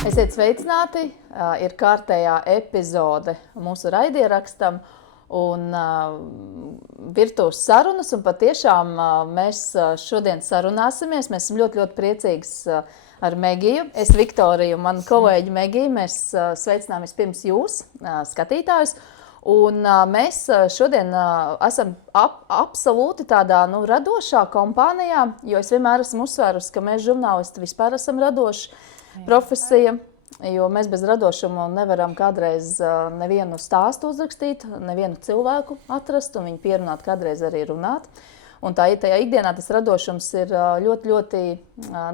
Esiet sveicināti, ir kārtējā epizode mūsu raidierakstam un virtuves sarunas, un patiešām mēs šodien sarunāsimies. Mēs esam ļoti, ļoti priecīgs ar Megiju. Es, Viktorija un mana kolēģi Megija, mēs sveicinām vispirms jūs, skatītājus. Un mēs šodien esam absolūti tādā radošā kompānijā, jo es vienmēr esmu uzsvērusi, ka mēs žurnālisti vispār esam radoši profesija, jo mēs bez radošuma nevaram kādreiz nevienu stāstu uzrakstīt, nevienu cilvēku atrast un viņu pierunāt, kādreiz arī runāt. Un tajā ikdienā tas radošums ir ļoti, ļoti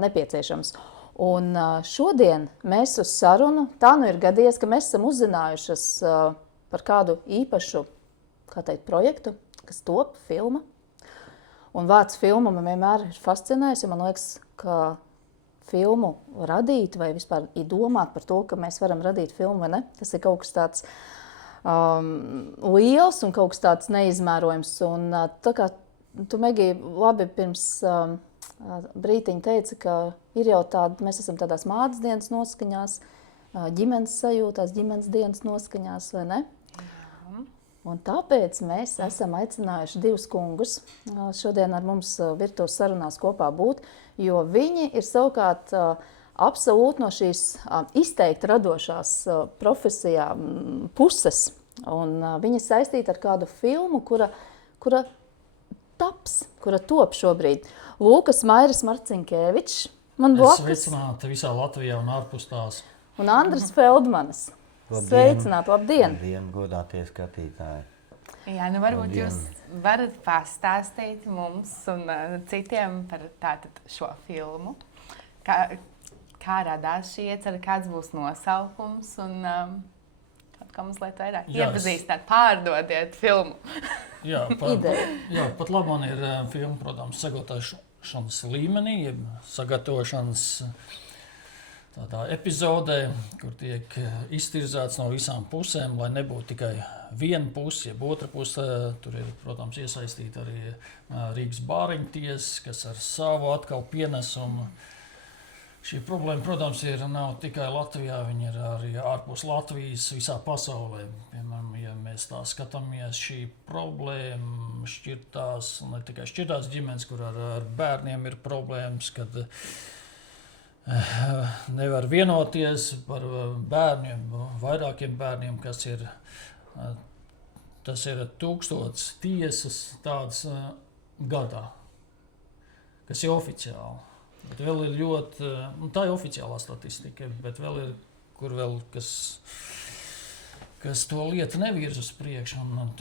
nepieciešams. Un šodien mēs uz sarunu, tā nu ir gadījies, ka mēs esam uzzinājušas par kādu īpašu, kā teikt, projektu, kas top filma. Un vārds filma man vienmēr ir fascinējis, jo man liekas, ka filmu radīt vai vispār domāt par to, ka mēs varam radīt filmu vai ne. Tas ir kaut kas tāds liels un kaut kas tāds neizmērojams. Un tā kā tu, Megija, labi pirms brītiņa teica, ka ir jau tāda, mēs esam tādās mātes dienas noskaņās, ģimenes sajūtās, ģimenes dienas noskaņās, vai ne? Un tāpēc mēs esam aicinājuši divus kungus šodien ar mums virtuves sarunās kopā būt, jo viņi ir savukārt absolūti no šīs izteikti radošās profesijā puses. Un viņi saistīti ar kādu filmu, kura top šobrīd. Lūkas Mairis Marcinkēvičs, man blakus. Es sveicināti visā Latvijā un ārpus tās. Un Andris Feldmanis. Sveicināt, labdien! Labdien, godātie skatītāji! Jā, nu varbūt Labdien. jūs varat pastāstīt mums un citiem par tātad šo filmu. Kā radās šī iecerē, kāds būs nosaukums un kā mums liet vairāk iepazīstināt, pārdodiet filmu. Pat labi man ir filma, protams, sagatavošanas līmenī, sagatavošanas tādā epizodē, kur tiek iztirzāts no visām pusēm, lai nebūtu tikai viena puse, jeb otra puse. Tur ir, protams, iesaistīta arī Rīgas bāriņu tiesa, kas ar savu atkal pienesumu. Šī problēma, protams, nav tikai Latvijā, viņa ir arī ārpus Latvijas, visā pasaulē. Piemēram, ja mēs tā skatāmies, šī problēma šķirtās, ne tikai šķirtās ģimenes, kur ar bērniem ir problēmas, kad nevar vienoties par bērniem, vairākiem bērniem, kas ir, tas ir 1000 tiesas tādas gadā, kas ir oficiāli. Bet vēl ir ļoti, tā ir oficiālā statistika, bet vēl ir, kur vēl, kas to lietu nevirz uz priekšu. Un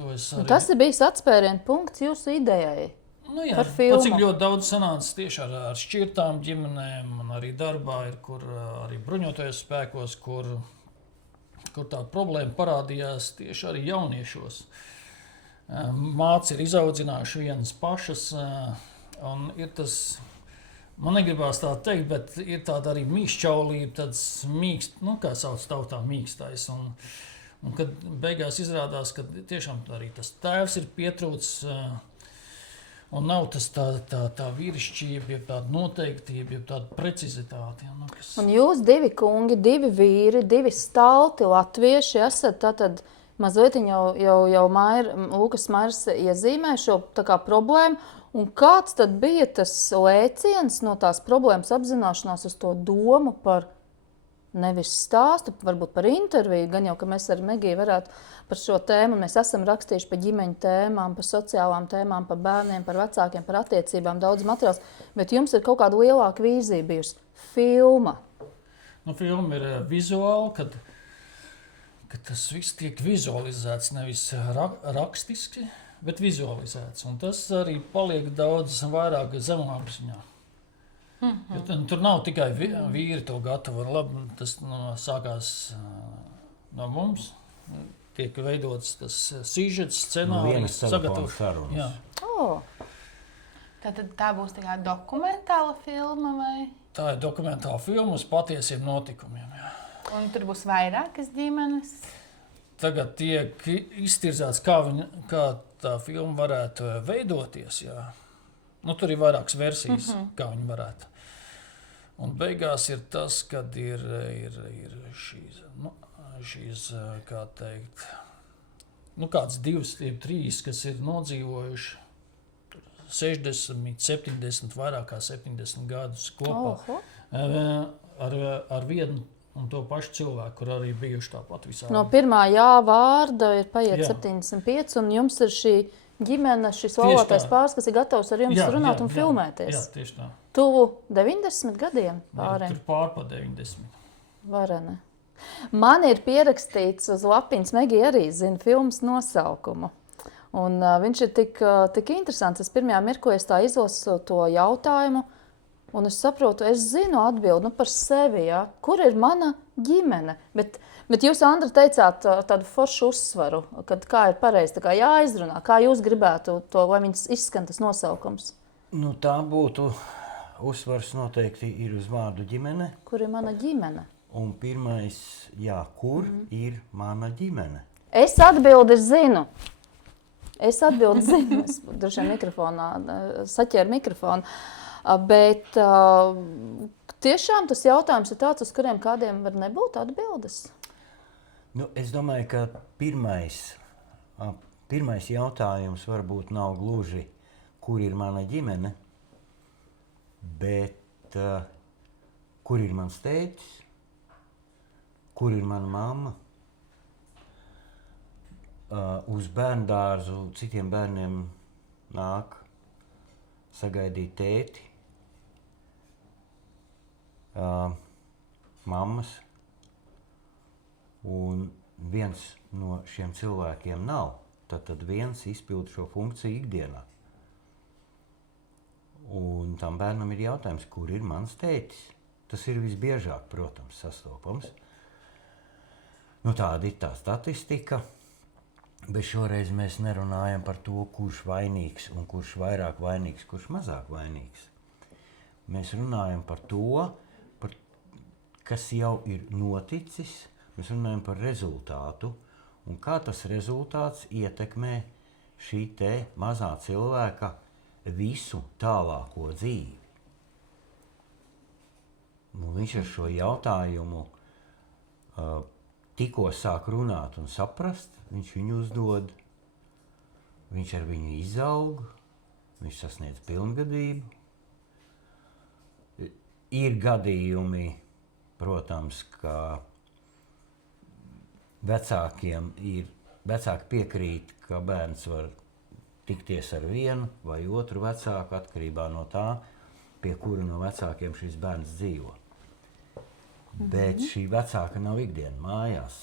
tas ir bijis atspērienu punkts jūsu idejai. Par filmu. Cik ļoti daudz sanāca tieši ar šķirtām ģimenēm, un arī darbā ir, kur arī bruņotajos spēkos, kur tā problēma parādījās tieši arī jauniešos. Mātes ir izaudzinājuši vienas pašas, un ir tas, man negribās tā teikt, bet ir tāda arī mīkšķaulība, tāds mīkst, kā sauc tautā mīkstais. Un kad beigās izrādās, ka tiešām arī tas tēvs ir pietrūcis, un nav tas tā vīrišķība, jeb tāda noteiktība, jeb tāda precizitāte. Un jūs divi kungi, divi vīri, divi stalti latvieši esat tātad mazliet jau Lūkas Mairis iezīmē šo tā kā problēmu. Un kāds tad bija tas lēciens no tās problēmas apzināšanās uz to domu par nevis stāstu, varbūt par interviju, gan jau, ka mēs ar Megiju varētu par šo tēmu, mēs esam rakstījuši par ģimeņu tēmām, par sociālām tēmām, par bērniem, par vecākiem, par attiecībām, daudz materiāls, bet jums ir kaut kāda lielāka vīzija bijusi. Filma. Filma ir vizuāla, kad tas viss tiek vizualizēts, nevis rakstiski, bet vizualizēts. Un tas arī paliek daudz vairāk zemapziņā. Tur nav tikai vīri to gatavo. Labi, tas sākās no mums. Tiek veidots tas sižets, scenārijs, sagatavots. Tātad tā būs tā kā dokumentāla filma vai? Tā ir dokumentāla filma uz patiesiem notikumiem. Jā. Un tur būs vairākas ģimenes? Tagad tiek iztirzāts, kā tā filma varētu veidoties. Jā. Tur ir vairākas versijas, kā viņi varētu. Un beigās ir tas, kad ir šīs, kā teikt, kāds 2, 3, kas ir nodzīvojuši 60, 70, vairāk kā 70 gadus kopā ar vienu un to pašu cilvēku, kur arī bijuši tāpat visādi. No pirmā vārda ir paiet 75, un jums ir šī ģimene, šis laulātais pāris, kas ir gatavs ar jums runāt un filmēties. Jā, tieši tā. Tuvu 90 gadiem pāriem. Tur pārpa 90. Varene. Man ir pierakstīts uz lapiņas, Megija arī zina filmas nosaukumu. Un viņš ir tik interesants. Es pirmajā mirklī tā izlasu to jautājumu, un es saprotu, es zinu atbildi par sevi, ja? Kur ir mana ģimene? Bet jūs, Andra, teicāt tādu foršu uzsvaru, kad kā ir pareizi kā jāizrunā, kā jūs gribētu to, lai viņas izskan tas nosaukums? Nu, tā būtu uzsvars noteikti ir uz vārdu ģimene. Kur ir mana ģimene? Un pirmais, kur ir mana ģimene? Es atbildi zinu. Es droši vien mikrofonā, saķēru mikrofonu. Bet tiešām tas jautājums ir tāds, uz kuriem kādiem var nebūt atbildes. Nu, es domāju, ka pirmais jautājums varbūt nav gluži, kur ir mana ģimene, bet kur ir mans tētis, kur ir mana mamma. Uz bērndārzu citiem bērniem nāk sagaidīt tēti, mammas, un viens no šiem cilvēkiem nav. Tad viens izpild šo funkciju ikdienā. Un tam bērnam ir jautājums, kur ir mans tētis. Tas ir visbiežāk, protams, sastopams. Nu, tāda ir tā statistika. Bet šoreiz mēs nerunājam par to, kurš vainīgs un kurš vairāk vainīgs, kurš mazāk vainīgs. Mēs runājam par to, kas jau ir noticis, mēs runājam par rezultātu un kā tas rezultāts ietekmē šī te mazā cilvēka visu tālāko dzīvi. Nu, viņš ar šo jautājumu tikko sāk runāt un saprast, viņš viņu uzdod, viņš ar viņu izaug, viņš sasniedz pilngadību. Ir gadījumi, protams, ka vecāki piekrīt, ka bērns var tikties ar vienu vai otru vecāku atkarībā no tā, pie kura no vecākiem šis bērns dzīvo. Bet šī vecāka nav ikdiena mājās.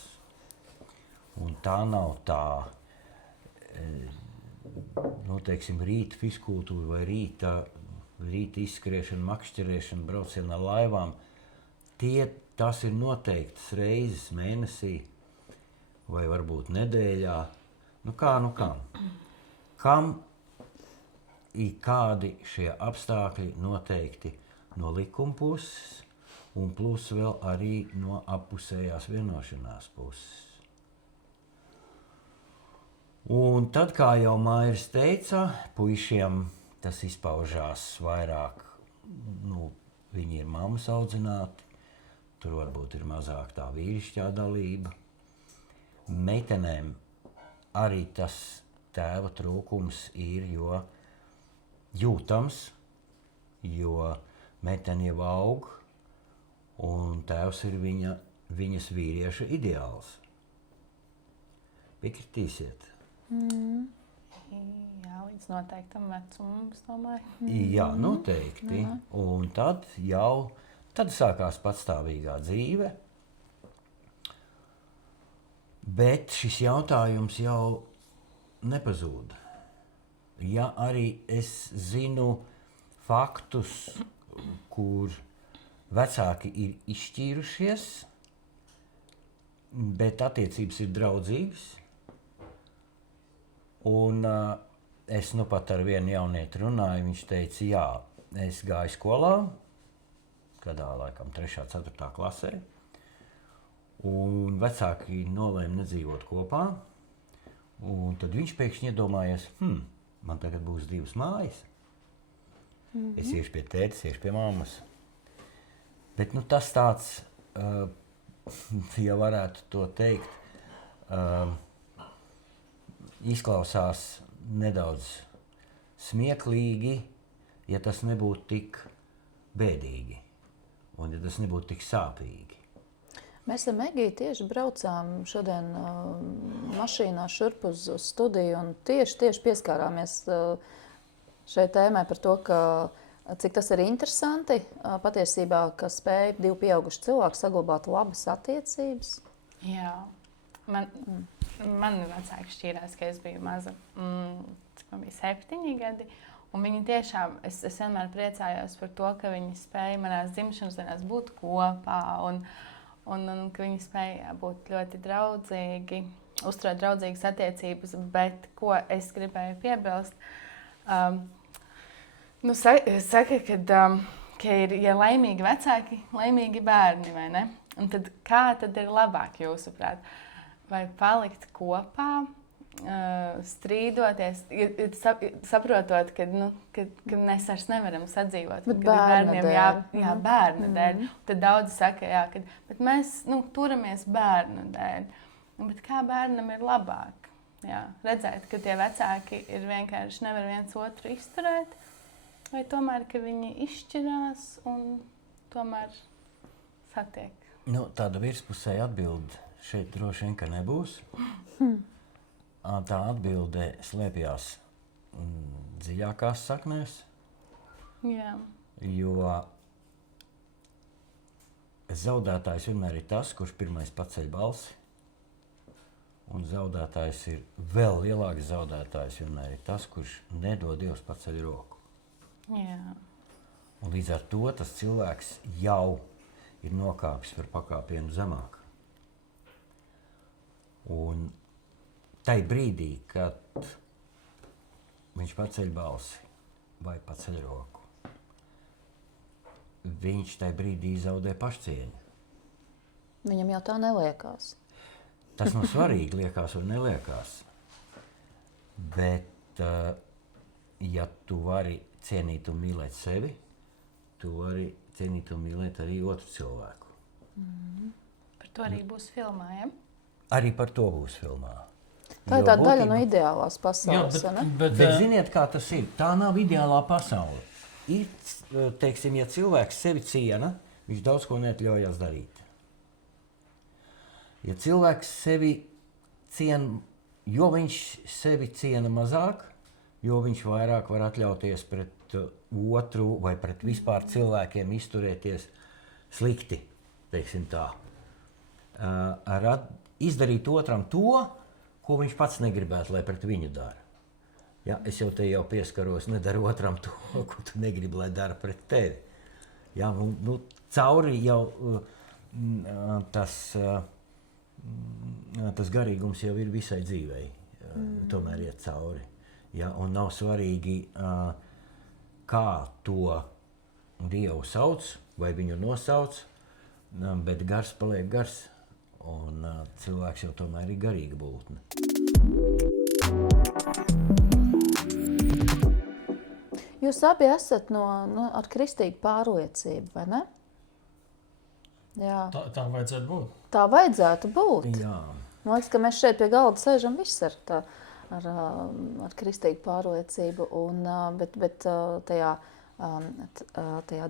Un tā nav tā, teiksim, rīta fiskultūra vai rīta izskriešana, makšķerēšana, brauciena ar laivām. Tas ir noteiktas reizes mēnesī vai varbūt nedēļā. Nu kā? Kam ir kādi šie apstākļi noteikti no likuma puses un plus vēl arī no appusējās vienošanās puses. Un tad, kā jau Mairis teica, puišiem tas izpaužās vairāk, viņi ir mammas audzināti, tur varbūt ir mazāk tā vīrišķā dalība. Meitenēm arī tas tēva trūkums ir jūtams, jo meitene jau aug, un tēvs ir viņas vīrieša ideāls. Piekritīsiet? Jā, līdz noteiktam vecumam, es domāju. Jā, noteikti. Un tad sākās patstāvīgā dzīve. Bet šis jautājums jau nepazūd. Ja arī es zinu faktus, kur vecāki ir izšķīrušies, bet attiecības ir draudzīgas. Un es pat ar vienu jaunieti runāju, viņš teica, jā, es gāju skolā, kādā laikam 3. 4. klasē, un vecāki nolēma nedzīvot kopā, un tad viņš pēkšņi iedomājies, man tagad būs 2 mājas. Es iešu pie tētes, iešu pie mammas. Bet tas tāds, ja varētu to teikt, izklausās nedaudz smieklīgi, ja tas nebūtu tik bēdīgi un ja tas nebūtu tik sāpīgi. Mēs ar Megiju tieši braucām šodien mašīnā šurp uz studiju un tieši pieskārāmies šai tēmai par to, ka cik tas ir interesanti patiesībā, ka spēj divi pieauguši cilvēki saglabāt labas attiecības. Jā. Man vecāki šķīrās, ka es biju maza, cik man bija 7 gadi. Un viņi tiešām, es vienmēr priecājos par to, ka viņi spēja manās dzimšanas dienās būt kopā un ka viņi spēja būt ļoti draudzīgi, uzturēt draudzīgas attiecības, bet ko es gribēju piebilst, saka, ka ir ja laimīgi vecāki, laimīgi bērni, vai ne? Un tad kā tad ir labāk jūsuprāt? Vai palikt kopā, strīdoties, saprotot, ka mēs vairs nevaram sadzīvot. Bet bērna dēļ. Jā, bērna dēļ. Tad daudzi saka, bet mēs turamies bērna dēļ. Bet kā bērnam ir labāk? Jā, redzēt, ka tie vecāki ir vienkārši nevar viens otru izturēt, vai tomēr, ka viņi izšķirās un tomēr satiek? Tāda virspusēja atbilde šeit droši vien, ka nebūs. Tā atbilde slēpjās dziļākās saknēs, Jā. jo zaudētājs vienmēr ir tas, kurš pirmais paceļ balsi, un zaudētājs ir vēl lielāks zaudētājs vienmēr ir tas, kurš nedod Dievs paceļ roku. Jā. Un līdz ar to tas cilvēks jau ir nokāpis par pakāpienu zemāk. Un tai brīdī, kad viņš paceļ balsi vai paceļ roku, viņš tai brīdī zaudē pašcieņu. Viņam jau tā neliekās. Tas nav svarīgi, liekas vai neliekās. Bet, ja tu vari cienīt un mīlēt sevi, tu vari cienīt un mīlēt arī otru cilvēku. Par to arī būs filmā, ja? Arī par to būs filmā. Tā ir tā daļa no ideālās pasaules, ne? Bet ziniet, kā tas ir? Tā nav ideālā pasaule. Ir, teiksim, ja cilvēks sevi ciena, viņš daudz ko neatļaujas darīt. Ja cilvēks sevi ciena, jo viņš sevi ciena mazāk, jo viņš vairāk var atļauties pret otru vai pret vispār cilvēkiem izturēties slikti, teiksim tā. Izdarīt otram to, ko viņš pats negribētu, lai pret viņu dara. Ja, es jau te pieskaros, nedaru otram to, ko tu negribi, lai dara pret tevi. Ja, cauri jau tas garīgums jau ir visai dzīvei, tomēr iet cauri. Ja, un nav svarīgi, kā to Dievu sauc vai viņu nosauc, bet gars paliek gars. Un cilvēks jau tomēr ir garīga būtne. Jūs abi esat ar kristīgu pārliecību, vai ne? Jā. Tā vajadzētu būt. Tā vajadzētu būt. Jā. Man liekas, ka mēs šeit pie galda sēžam visi ar kristīgu pārliecību, bet tajā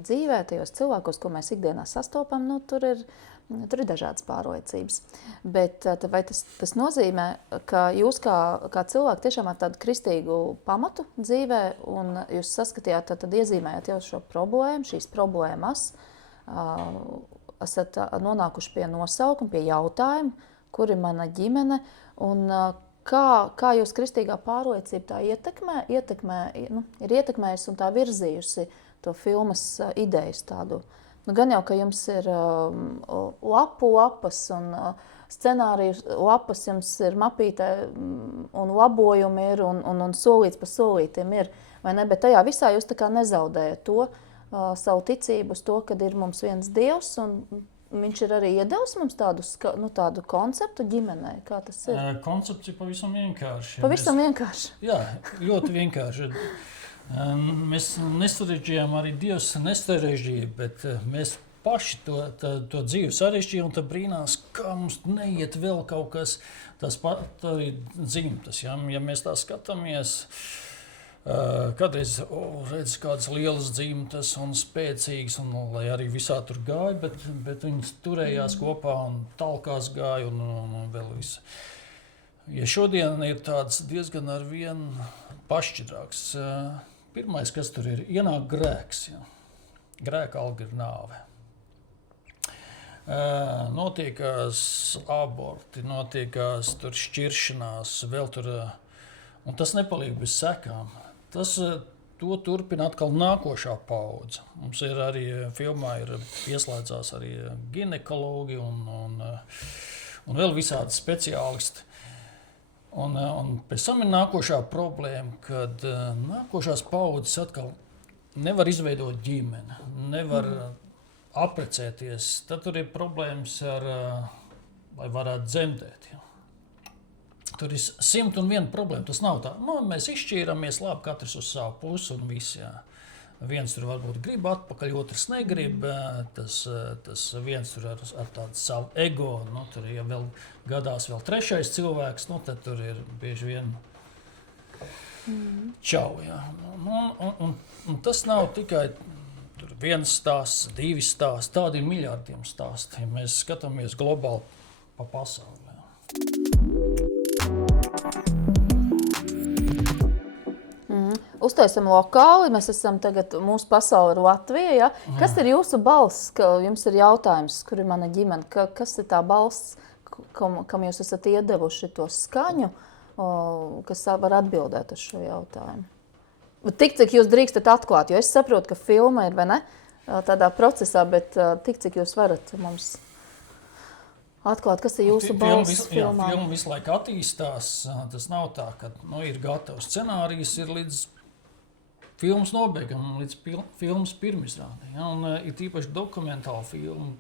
dzīvē, tajos cilvēkos, ko mēs ikdienā sastopam, tur ir dažādas pārliecības. Bet vai tas nozīmē, ka jūs kā cilvēki tiešām ar tādu kristīgu pamatu dzīvē un jūs saskatījāt, tad iezīmējāt jau šo problēmu, šīs problēmas, esat nonākuši pie nosaukuma, pie jautājuma, kur ir mana ģimene un kā jūs kristīgā pārliecība tā ir ietekmējusi un tā virzījusi to filmas idejas tādu. Gan jau, ka jums ir lapas un scenāriju lapas, jums ir mapītē un labojumi ir un solīts pa solītiem ir, vai ne? Bet tajā visā jūs tā kā nezaudējat to savu ticību uz to, kad ir mums viens Dievs un viņš ir arī iedevis mums tādu konceptu ģimenei. Kā tas ir? Koncepts ir pavisam vienkārši. Pavisam vienkārši? Jā, ļoti vienkārši. Mēs nesarežģījām, arī Dievs nesarežģīja, bet mēs paši to dzīvi sarežģīja, un tad brīnās, kā mums neiet vēl kaut kas, tas arī dzimtas. Ja mēs tā skatāmies, kādreiz redz kādas lielas dzimtas un spēcīgas, un lai arī visā tur gāja, bet viņas turējās kopā un talkās gāja un vēl visu. Ja šodien ir tāds diezgan ar vien pašķidrāks, pirmais, kas tur ir, ienāk grēks. Ja. Grēka alga ir nāve. Notiekās aborti, notiekās tur šķiršanās, vēl tur, un tas nepaliek bez sekām. To turpina atkal nākošā paudze. Mums ir arī filmā pieslēdzās arī ginekologi un vēl visādi speciālisti. Un pēc tam ir nākošā problēma, kad nākošās paudzes atkal nevar izveidot ģimeni, nevar apprecēties. Tad tur ir problēmas lai varētu dzemdēt. Ja. Tur ir 101 problēma. Tas nav tā, mēs izšķīramies, labi, katrs uz savu pusi un viss. Ja. Viens tur varbūt grib atpakaļ, otrs negrib. Tas viens tur ar tādu savu ego. Tur, ja vēl gadās vēl trešais cilvēks, tad tur ir bieži vien čau. Ja. Un tas nav tikai viens stāsts, divi stāsti. Tādi ir miljardiem stāsti, ja mēs skatāmies globāli pa pasauli. Uztaisam lokāli, mēs esam tagad mūsu pasauli Latvija. Ja? Kas ir jūsu balss, ka jums ir jautājums, kur ir mana ģimene? Kas ir tā balss, kam jūs esat iedevuši to skaņu, kas var atbildēt uz šo jautājumu? Tik, cik jūs drīkstat atklāt, jo es saprotu, ka filma ir, vai ne, tādā procesā, bet tik, cik jūs varat mums atklāt, kas ir jūsu balss filmā? Filma visu laiku attīstās. Tas nav tā, ka ir gatavs scenārijs, ir līdz filmas nobeigam, līdz filmas pirmizrādē. Ja? Un ir tīpaši dokumentāla filma.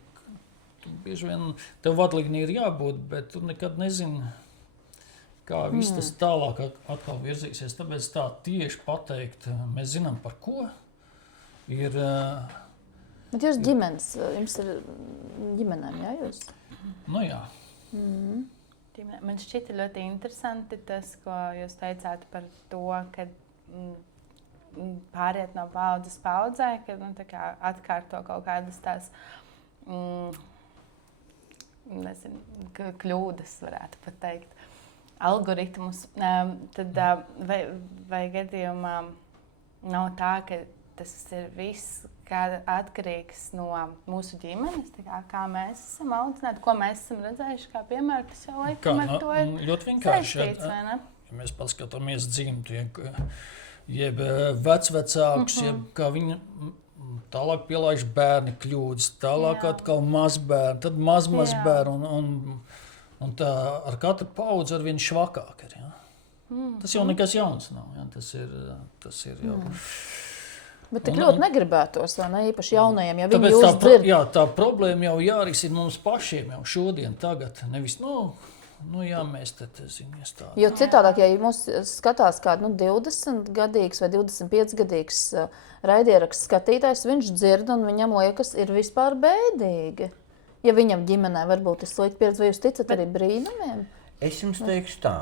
Bieži vien tev vadlīnija ir jābūt, bet tu nekad nezini, kā viss tas tālāk atkal virzīsies. Tāpēc tā tieši pateikt, mēs zinām par ko ir. Bet jūs ģimenes, jums ir ģimenēm, jā, jūs? Nu jā. Man šķita ļoti interesanti tas, ko jūs teicāt par to, ka pāriet no paudzes paudzē, ka atkārto kaut kādas tās kļūdas, varētu pat teikt. Algoritmus, tad vai gadījumā nav tā, ka tas ir viss atkarīgs no mūsu ģimenes, kā mēs esam audzināti, ko mēs esam redzējuši, kā piemēram, tas jau laikam ar to ir ļoti vienkārši, saistīts, vai ne? Ja mēs paskatāmies dzimtu, jeb vecvecākus, jeb kā viņi tālāk pielaiž bērni kļūdas, tālāk atkal mazbērni, tad mazbērni un tā ar katru paudzi ar vien švakāk ir. Ja? Tas jau nekas jauns nav. Ja? Tas ir jau. Bet tik ļoti negribētos, vai ne? Īpaši jaunajiem, ja viņi tāpēc jūs dzird. Tā problēma jau jārisina mums pašiem jau šodien, tagad. Nevis, mēs te zinies tā. Jo citādāk, ja mums skatās kādu 20-gadīgs vai 25-gadīgs raidieraksts skatītājs, viņš dzird un viņam liekas, ir vispār bēdīgi. Ja viņam ģimenē varbūt ir slikti pieredze, vai jūs ticat arī brīnumiem? Es jums teikšu tā,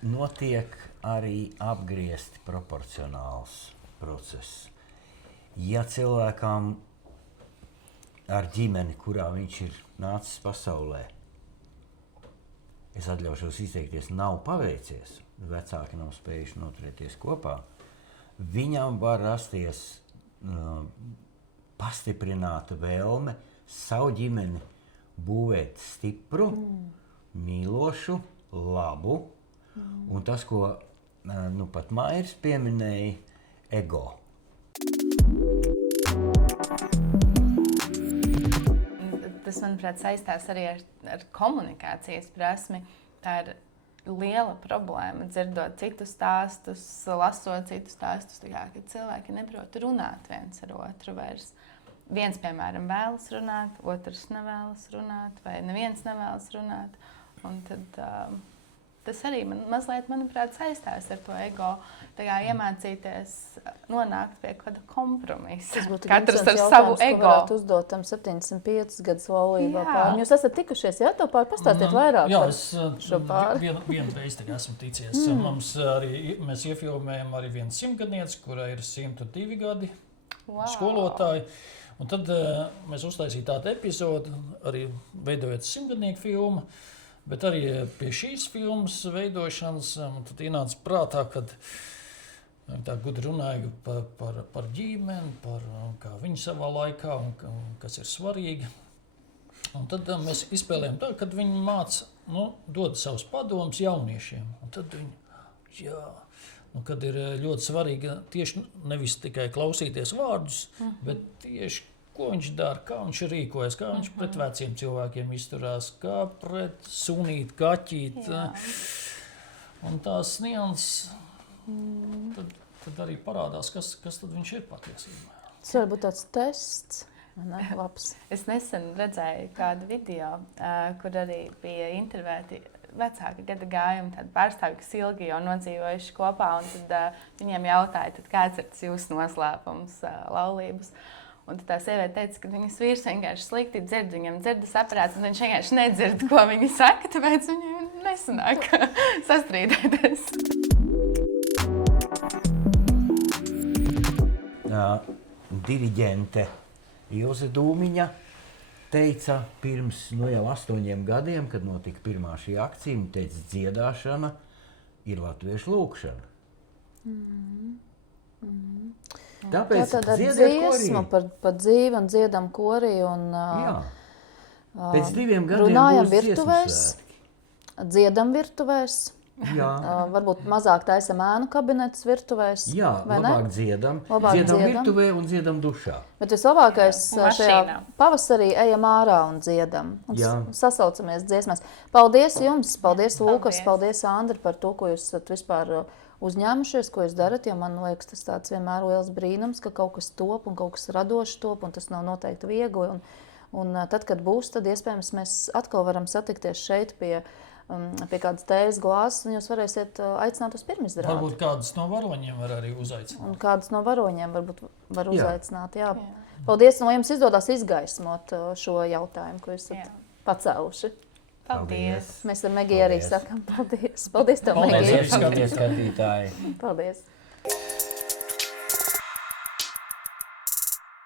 notiek arī apgriezti proporcionāls process. Ja cilvēkam ar ģimeni, kurā viņš ir nācis pasaulē, es atļaušos izteikties, nav paveicies, vecāki nav spējuši noturēties kopā, viņam var rasties pastiprināta vēlme savu ģimeni būvēt stipru, mīlošu, labu, un tas, ko pat Mairis pieminēja, ego. Tas, manuprāt, saistās arī ar komunikācijas prasmi. Tā ir liela problēma, dzirdot citus stāstus, lasot citus stāstus, kad cilvēki neprot runāt viens ar otru vairs. Viens, piemēram, vēlas runāt, otrs nevēlas runāt, vai neviens nevēlas runāt. Un tad tas arī mazliet, manuprāt, saistās ar to ego. Tā kā iemācīties nonākt pie kāda kompromisa. Tas būtu katrs ar jautājums, savu ko ego. varētu uzdot tam 75 gadus laulībā Jā. pārim. Jūs esat tikušies, jā, to pāri pastāstiet vairāk Jā, par es šo pāri. vienu reizi tagad esmu ticies. Mums arī, mēs iefilmējam arī vienu 100-gadnieci, kurai ir 102 gadi, skolotāji. Un tad mēs uztaisījām tādu epizodu, arī veidojot 100-gadnieku filmu, bet arī pie šīs filmas veidošanas tad ienāca prātā, kad tā gudri runāja par ģimeni, par kā viņi savā laikā un kas ir svarīgi. Un tad mēs izspēlējam tā, kad viņi māca, dod savus padomus jauniešiem. Un tad viņi, kad ir ļoti svarīgi tieši nevis tikai klausīties vārdus, bet tieši ko viņš dara, kā viņš rīkojas, kā viņš pret veciem cilvēkiem izturās, kā pret sunīt, kaķīt. Un tās nianses tad arī parādās, kas tad viņš ir patiesībā. Tas var būt tāds tests. Ne, labs. Es nesen redzēju kādu video, kur arī bija intervēti vecāka gada gājuma tādi pārstāvji, kas ilgi jau nodzīvojuši kopā, un tad viņiem jautāja, tad kāds ir tas jūsu noslēpums laulības. Un tad tā sieviete teica, ka viņas vīrs vienkārši slikti dzird, viņam dzirdes aparāts, un viņš vienkārši nedzird, ko viņi saka, tāpēc viņam nesanāk sastrīdēties. Diriģente Ilze Dūmiņa teica pirms jau 8 gadiem, kad notika pirmā šī akcija, viņa teica, dziedāšana ir latviešu lūkšana. Tāpēc Tā tāda dziediet dziesma korī. par dzīvi un dziedam korī un Jā. Pēc 2 gadiem runājam būs dziesmu virtuvēs, svētki. dziedam virtuvēs. Jā. Varbūt mazāk taisam ēnu kabinetus virtuvēs. Jā, vai ne? labāk dziedam. Labāk Dziedam dziedam. virtuvē un dziedam dušā. Bet vislabākais Jā, šajā mašīnā. pavasarī ejam ārā un dziedam. Un Jā. sasaucamies dziesmās. Paldies jums, paldies Lūkas, Paldies. paldies Andri par to, ko jūs esat vispār uzņēmušies, ko jūs darat. Jo man liekas, tas tāds vienmēr liels brīnums, ka kaut kas top un kaut kas radošs top, un tas nav noteikti viegli. Un tad, kad būs, tad iespējams mēs atkal varam satikties šeit pie kādas tējas glāzes, un jūs varēsiet aicināt uz pirmizrādi. Varbūt kādas no varoņiem var arī uzaicināt. Un kādas no varoņiem varbūt var Jā. uzaicināt. Jā. Paldies, un lai jums izdodas izgaismot šo jautājumu, ko jūs Jā. esat pacēluši. Paldies! Mēs ar Megiju arī Paldies. sakām paldies. Paldies tev, Paldies. Megija. Paldies, skatītāji! Paldies.